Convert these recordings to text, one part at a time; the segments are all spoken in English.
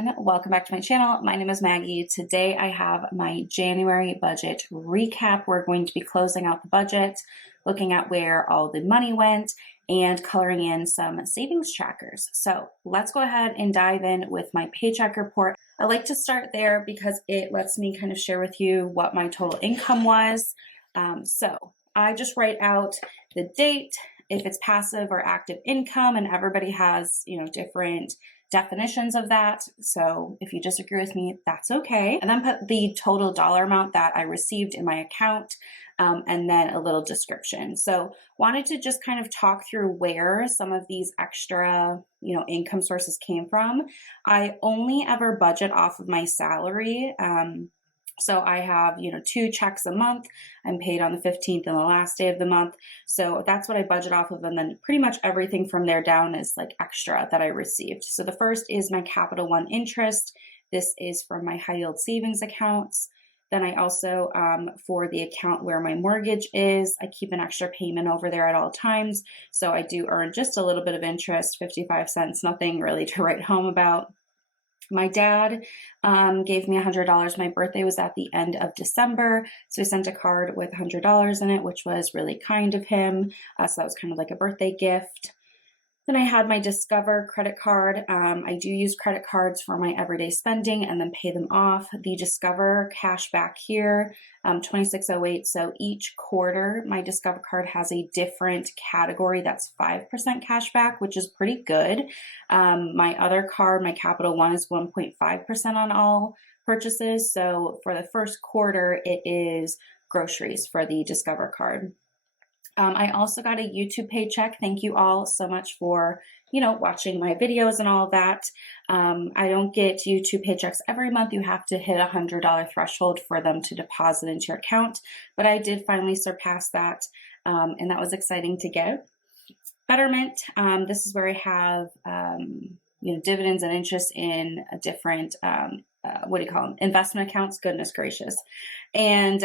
everyone, welcome back to my channel. My name is Maggie. Today I have my January budget recap. We're going to be closing out the budget, looking at where all the money went, and coloring in some savings trackers. So let's go ahead and dive in with my paycheck report. I like to start there because it lets me kind of share with you what my total income was. So I just write out the date, if it's passive or active income, and everybody has, different definitions of that. So if you disagree with me, that's okay. And then put the total dollar amount that I received in my account, and then a little description. So wanted to just kind of talk through where some of these extra, income sources came from. I only ever budget off of my salary. So I have, 2 checks a month. I'm paid on the 15th and the last day of the month. So that's what I budget off of. And then pretty much everything from there down is like extra that I received. So the first is my Capital One interest. This is from my high yield savings accounts. Then I also, for the account where my mortgage is, I keep an extra payment over there at all times. So I do earn just a little bit of interest, 55 cents, nothing really to write home about. My dad gave me $100. My birthday was at the end of December, so he sent a card with $100 in it, which was really kind of him. So that was kind of like a birthday gift. Then I had my Discover credit card. I do use credit cards for my everyday spending and then pay them off. The Discover cash back here, 2608. So each quarter, my Discover card has a different category that's 5% cash back, which is pretty good. My other card, my Capital One, is 1.5% on all purchases. So for the first quarter, it is groceries for the Discover card. I also got a YouTube paycheck. Thank you all so much for, watching my videos and all of that. I don't get YouTube paychecks every month. You have to hit a $100 threshold for them to deposit into your account. But I did finally surpass that, and that was exciting to get. Betterment, this is where I have, dividends and interest in a different, investment accounts. Goodness gracious. And,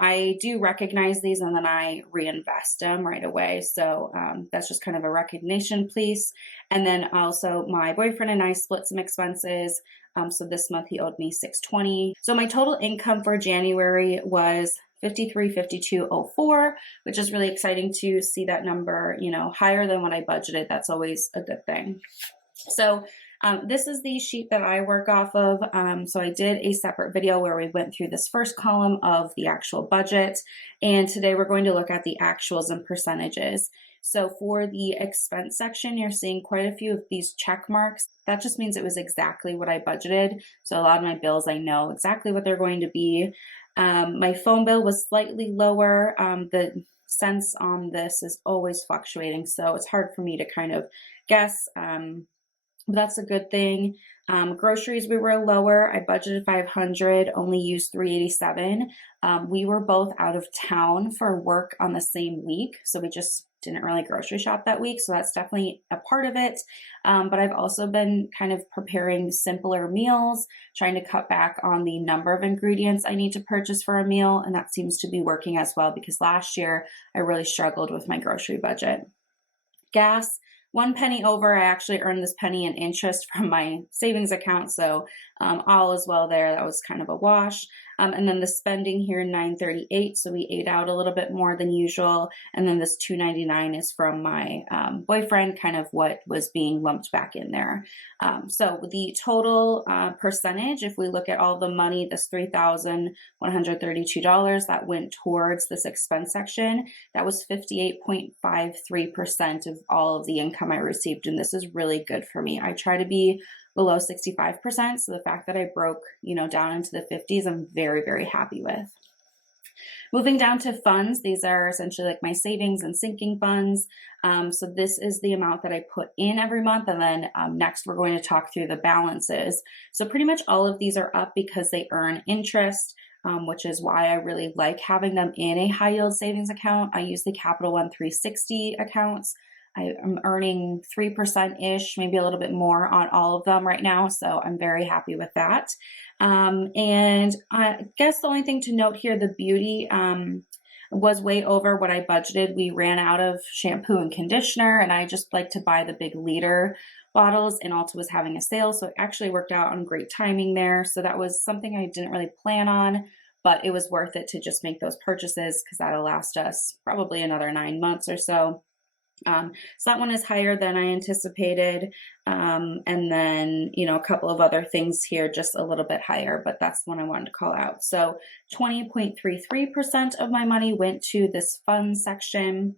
I do recognize these and then I reinvest them right away. So that's just kind of a recognition piece. And then also my boyfriend and I split some expenses. So this month he owed me $620. So my total income for January was $53.5204, which is really exciting to see that number, higher than what I budgeted. That's always a good thing. So this is the sheet that I work off of. So I did a separate video where we went through this first column of the actual budget. And today we're going to look at the actuals and percentages. So for the expense section, you're seeing quite a few of these check marks. That just means it was exactly what I budgeted. So a lot of my bills, I know exactly what they're going to be. My phone bill was slightly lower. The cents on this is always fluctuating, so it's hard for me to kind of guess. But that's a good thing. Groceries, we were lower. I budgeted $500, only used $387. We were both out of town for work on the same week, so we just didn't really grocery shop that week. So that's definitely a part of it. But I've also been kind of preparing simpler meals, trying to cut back on the number of ingredients I need to purchase for a meal. And that seems to be working as well, because last year I really struggled with my grocery budget. Gas, 1 penny over. I actually earned this penny in interest from my savings account. So all is well there. That was kind of a wash. And then the spending here, $938. So we ate out a little bit more than usual. And then this $299 is from my boyfriend, kind of what was being lumped back in there. So the total percentage, if we look at all the money, this $3,132 that went towards this expense section, that was 58.53% of all of the income I received. And this is really good for me. I try to be below 65%. So the fact that I broke, down into the 50s, I'm very, very happy with. Moving down to funds, these are essentially like my savings and sinking funds. So this is the amount that I put in every month. And then next we're going to talk through the balances. So pretty much all of these are up because they earn interest, which is why I really like having them in a high yield savings account. I use the Capital One 360 accounts. I'm earning 3%-ish, maybe a little bit more on all of them right now. So I'm very happy with that. And I guess the only thing to note here, the beauty was way over what I budgeted. We ran out of shampoo and conditioner, and I just like to buy the big liter bottles, and Ulta was having a sale, so it actually worked out on great timing there. So that was something I didn't really plan on, but it was worth it to just make those purchases because that'll last us probably another 9 months or so. So that one is higher than I anticipated. And then, a couple of other things here, just a little bit higher, but that's the one I wanted to call out. So 20.33% of my money went to this fund section.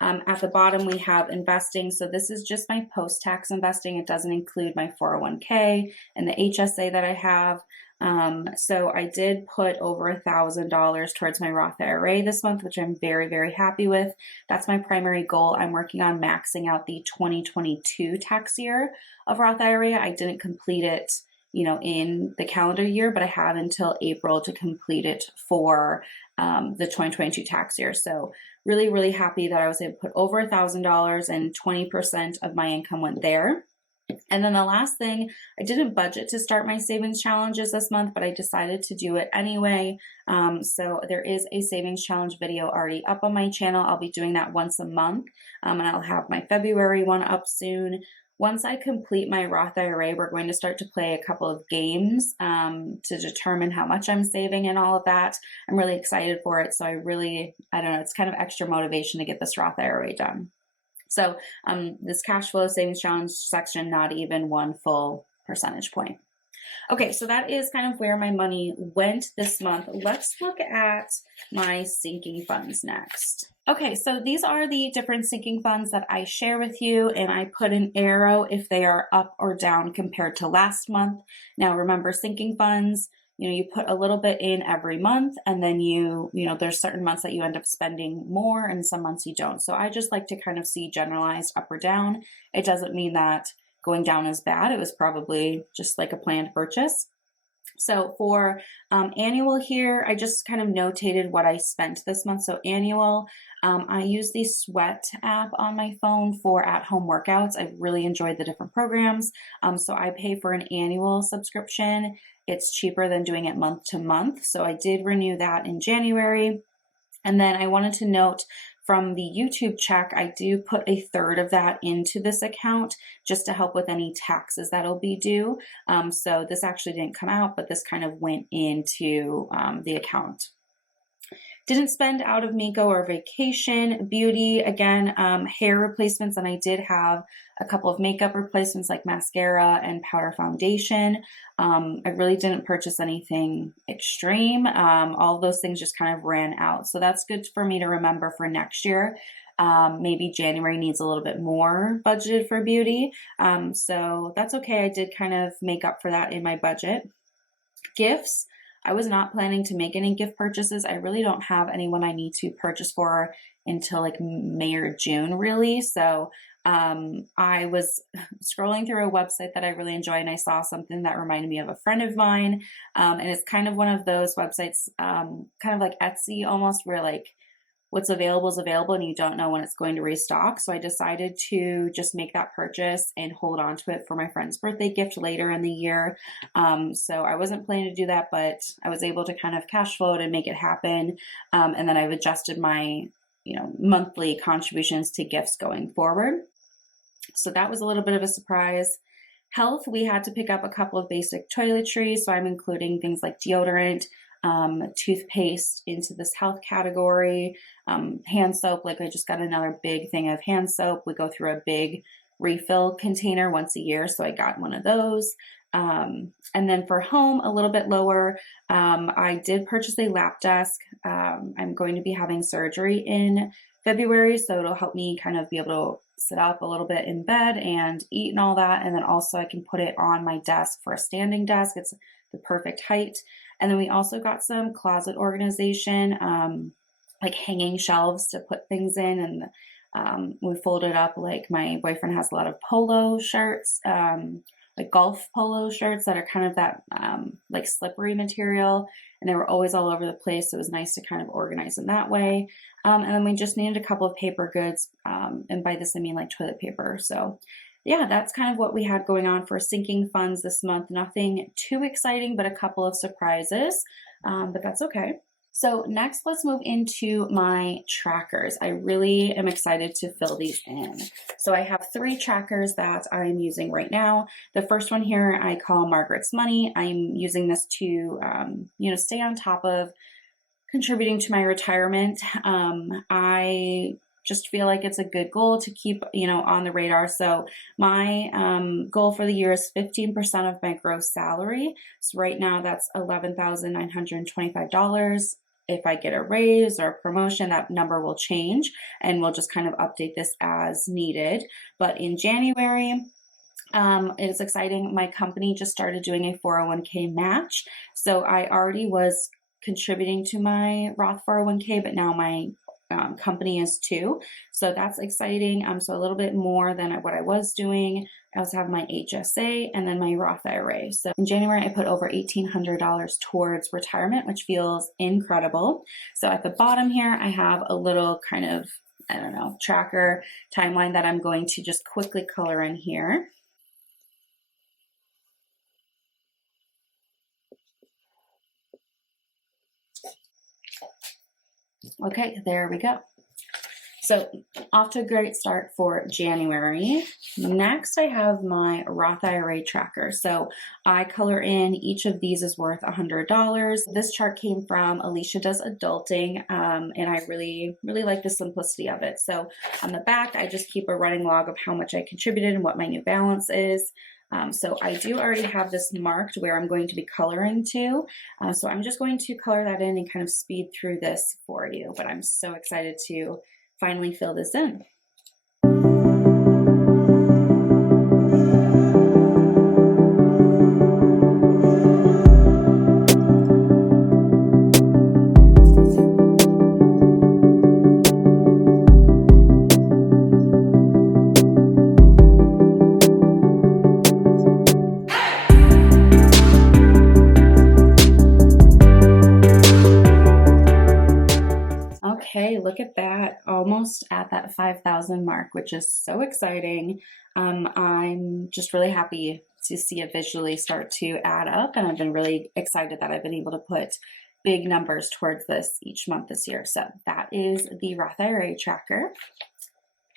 At the bottom, we have investing. So this is just my post-tax investing. It doesn't include my 401k and the HSA that I have. So I did put over $1,000 towards my Roth IRA this month, which I'm very, very happy with. That's my primary goal. I'm working on maxing out the 2022 tax year of Roth IRA. I didn't complete it, in the calendar year, but I have until April to complete it for the 2022 tax year. So really, really happy that I was able to put over $1,000 and 20% of my income went there. And then the last thing, I didn't budget to start my savings challenges this month, but I decided to do it anyway. So there is a savings challenge video already up on my channel. I'll be doing that once a month, and I'll have my February one up soon. Once I complete my Roth IRA, we're going to start to play a couple of games to determine how much I'm saving and all of that. I'm really excited for it. So I don't know, it's kind of extra motivation to get this Roth IRA done. So this cash flow savings challenge section, not even one full percentage point. Okay, so that is kind of where my money went this month. Let's look at my sinking funds next. Okay, so these are the different sinking funds that I share with you, and I put an arrow if they are up or down compared to last month. Now remember, sinking funds, you put a little bit in every month, and then there's certain months that you end up spending more and some months you don't. So I just like to kind of see generalized up or down. It doesn't mean that going down is bad. It was probably just like a planned purchase. So for annual here, I just kind of notated what I spent this month. So annual, I use the Sweat app on my phone for at-home workouts. I really enjoyed the different programs. So I pay for an annual subscription. It's cheaper than doing it month to month. So I did renew that in January. And then I wanted to note from the YouTube check, I do put a third of that into this account just to help with any taxes that'll be due. So this actually didn't come out, but this kind of went into the account. Didn't spend out of Miko or vacation. Beauty, again, hair replacements, and I did have a couple of makeup replacements like mascara and powder foundation. I really didn't purchase anything extreme. All of those things just kind of ran out. So that's good for me to remember for next year. Maybe January needs a little bit more budgeted for beauty. So that's okay. I did kind of make up for that in my budget. Gifts. I was not planning to make any gift purchases. I really don't have anyone I need to purchase for until like May or June, really. So I was scrolling through a website that I really enjoy, and I saw something that reminded me of a friend of mine. And it's kind of one of those websites, kind of like Etsy almost, where like what's available is available and you don't know when it's going to restock. So I decided to just make that purchase and hold on to it for my friend's birthday gift later in the year. So I wasn't planning to do that, but I was able to kind of cash flow it and make it happen. And then I've adjusted my, monthly contributions to gifts going forward. So that was a little bit of a surprise. Health, we had to pick up a couple of basic toiletries. So I'm including things like deodorant, toothpaste into this health category, hand soap, like I just got another big thing of hand soap. We go through a big refill container once a year, so I got one of those. And then for home, a little bit lower, I did purchase a lap desk. I'm going to be having surgery in February, so it'll help me kind of be able to sit up a little bit in bed and eat and all that. And then also I can put it on my desk for a standing desk. It's the perfect height. And then we also got some closet organization, like hanging shelves to put things in. And we folded up, like my boyfriend has a lot of polo shirts, like golf polo shirts that are kind of that like slippery material. And they were always all over the place. So it was nice to kind of organize them that way. And then we just needed a couple of paper goods. And by this, I mean like toilet paper. So yeah, that's kind of what we had going on for sinking funds this month. Nothing too exciting, but a couple of surprises, but that's okay. So next, let's move into my trackers. I really am excited to fill these in. So I have 3 trackers that I'm using right now. The first one here I call Margaret's Money. I'm using this to, stay on top of contributing to my retirement. I just feel like it's a good goal to keep, on the radar. So my goal for the year is 15% of my gross salary. So right now that's $11,925. If I get a raise or a promotion, that number will change, and we'll just kind of update this as needed. But in January, it is exciting. My company just started doing a 401k match. So I already was contributing to my Roth 401k, but now my company is too. So that's exciting. So a little bit more than what I was doing. I also have my HSA and then my Roth IRA. So in January, I put over $1,800 towards retirement, which feels incredible. So at the bottom here, I have a little kind of, tracker timeline that I'm going to just quickly color in here. Okay, there we go. So off to a great start for January. Next, I have my Roth IRA tracker. So I color in each of these is worth $100. This chart came from Alicia Does Adulting, and I really, really like the simplicity of it. So on the back, I just keep a running log of how much I contributed and what my new balance is. So I do already have this marked where I'm going to be coloring to. So I'm just going to color that in and kind of speed through this for you. But I'm so excited to finally fill this in. Okay, look at that, almost at that 5,000 mark, which is so exciting. I'm just really happy to see it visually start to add up, and I've been really excited that I've been able to put big numbers towards this each month this year. So that is the Roth IRA tracker.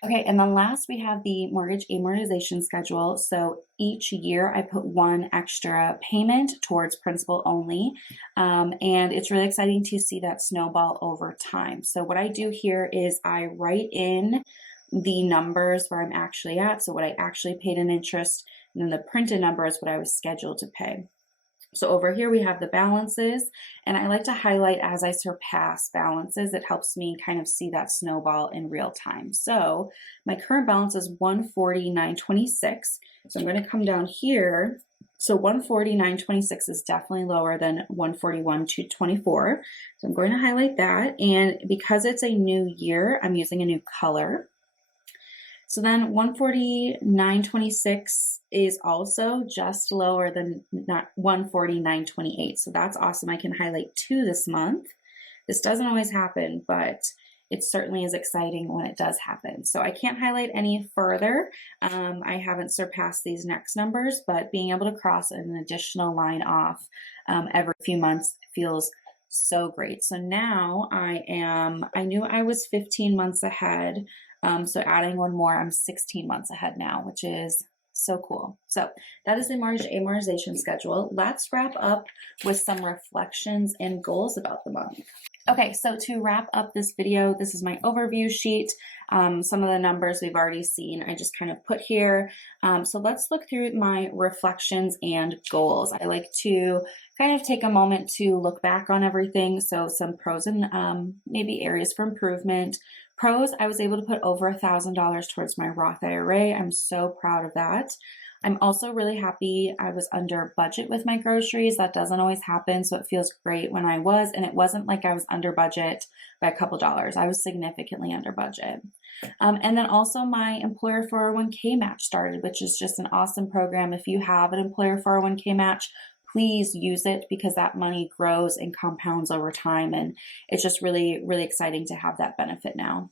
Okay, and then last we have the mortgage amortization schedule. So each year I put one extra payment towards principal only, and it's really exciting to see that snowball over time. So what I do here is I write in the numbers where I'm actually at, so what I actually paid in interest, and then the printed number is what I was scheduled to pay. So over here we have the balances, and I like to highlight as I surpass balances. It helps me kind of see that snowball in real time. So my current balance is $149.26. So I'm going to come down here. So $149.26 is definitely lower than $141.24. So I'm going to highlight that. And because it's a new year, I'm using a new color. So then $149.26 is also just lower than $149.28. So that's awesome. I can highlight 2 this month. This doesn't always happen, but it certainly is exciting when it does happen. So I can't highlight any further. I haven't surpassed these next numbers, but being able to cross an additional line off every few months feels so great. So now I knew I was 15 months ahead. So adding one more, I'm 16 months ahead now, which is so cool. So that is the mortgage amortization schedule. Let's wrap up with some reflections and goals about the month. Okay, so to wrap up this video, this is my overview sheet. Some of the numbers we've already seen, I just kind of put here. So let's look through my reflections and goals. I like to kind of take a moment to look back on everything. So some pros and maybe areas for improvement. Pros, I was able to put over $1,000 towards my Roth IRA. I'm so proud of that. I'm also really happy I was under budget with my groceries. That doesn't always happen, so it feels great when I was, and it wasn't like I was under budget by a couple dollars. I was significantly under budget. And then also my employer 401k match started, which is just an awesome program. If you have an employer 401k match, please use it because that money grows and compounds over time, and it's just really, really exciting to have that benefit now.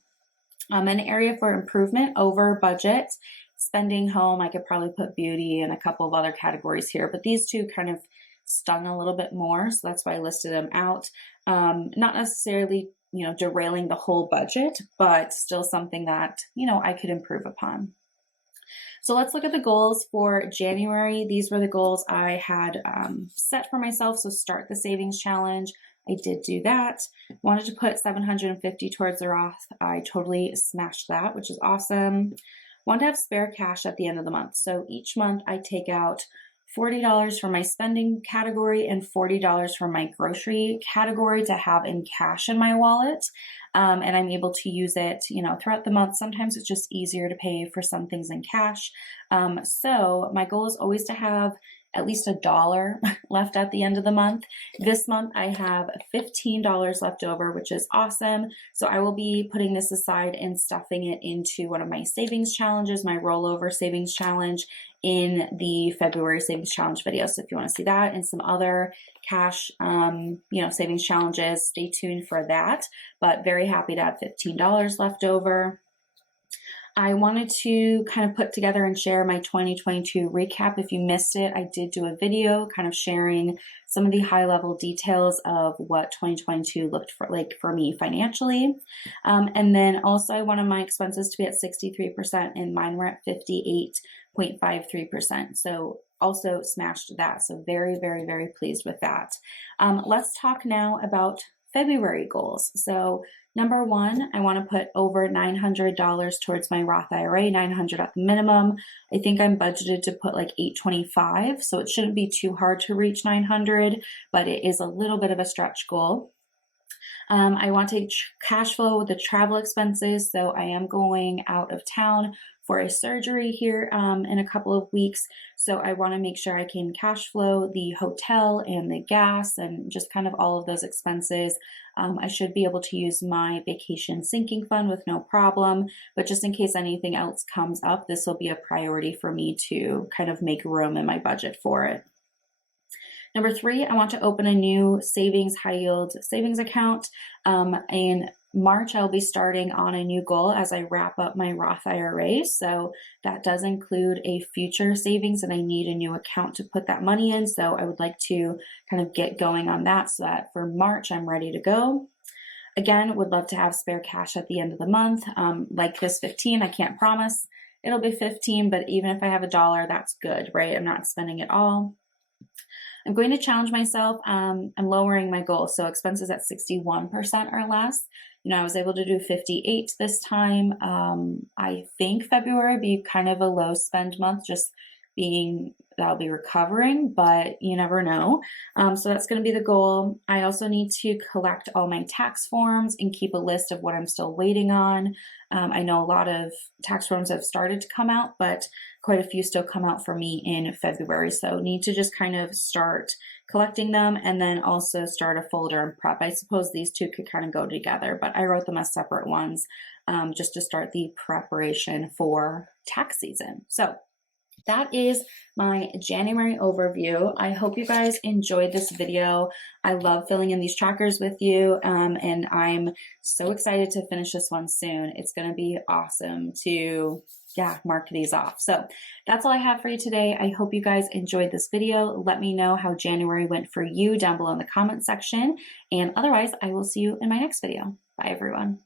An area for improvement over budget. Spending home, I could probably put beauty and a couple of other categories here, but these two kind of stung a little bit more. So that's why I listed them out. Not necessarily, derailing the whole budget, but still something that, I could improve upon. So let's look at the goals for January. These were the goals I had set for myself. So start the savings challenge. I did do that. Wanted to put $750 towards the Roth. I totally smashed that, which is awesome. Wanted to have spare cash at the end of the month. So each month I take out $40 from my spending category and $40 from my grocery category to have in cash in my wallet. And I'm able to use it, throughout the month. Sometimes it's just easier to pay for some things in cash. So my goal is always to have at least $1 left at the end of the month. This month I have $15 left over, which is awesome. So I will be putting this aside and stuffing it into one of my savings challenges, my rollover savings challenge, in the February savings challenge video. So if you want to see that and some other cash, savings challenges, stay tuned for that. But very happy to have $15 left over. I wanted to kind of put together and share my 2022 recap. If you missed it, I did do a video kind of sharing some of the high level details of what 2022 looked like for me financially. And then also I wanted my expenses to be at 63% and mine were at 58.53%. So also smashed that. So very, very, very pleased with that. Let's talk now about February goals. So number one, I want to put over $900 towards my Roth IRA, $900 at the minimum. I think I'm budgeted to put like $825, so it shouldn't be too hard to reach $900, but it is a little bit of a stretch goal. I want to cash flow with the travel expenses, so I am going out of town for a surgery here in a couple of weeks. So I want to make sure I can cash flow the hotel and the gas and just kind of all of those expenses. I should be able to use my vacation sinking fund with no problem, but just in case anything else comes up, this will be a priority for me to kind of make room in my budget for it. Number three, I want to open a new high yield savings account. In March, I'll be starting on a new goal as I wrap up my Roth IRA. So that does include a future savings and I need a new account to put that money in. So I would like to kind of get going on that so that for March, I'm ready to go. Again, would love to have spare cash at the end of the month. Like this 15, I can't promise it'll be 15, but even if I have $1, that's good, right? I'm not spending it all. I'm going to challenge myself. I'm lowering my goal. So expenses at 61% or less. I was able to do 58 this time. I think February would be kind of a low spend month, just being that'll be recovering, but you never know. So that's going to be the goal. I also need to collect all my tax forms and keep a list of what I'm still waiting on. I know a lot of tax forms have started to come out, but quite a few still come out for me in February. So need to just kind of start collecting them and then also start a folder and prep. I suppose these two could kind of go together, but I wrote them as separate ones just to start the preparation for tax season. So that is my January overview. I hope you guys enjoyed this video. I love filling in these trackers with you, and I'm so excited to finish this one soon. It's going to be awesome to mark these off. So that's all I have for you today. I hope you guys enjoyed this video. Let me know how January went for you down below in the comment section. And otherwise, I will see you in my next video. Bye, everyone.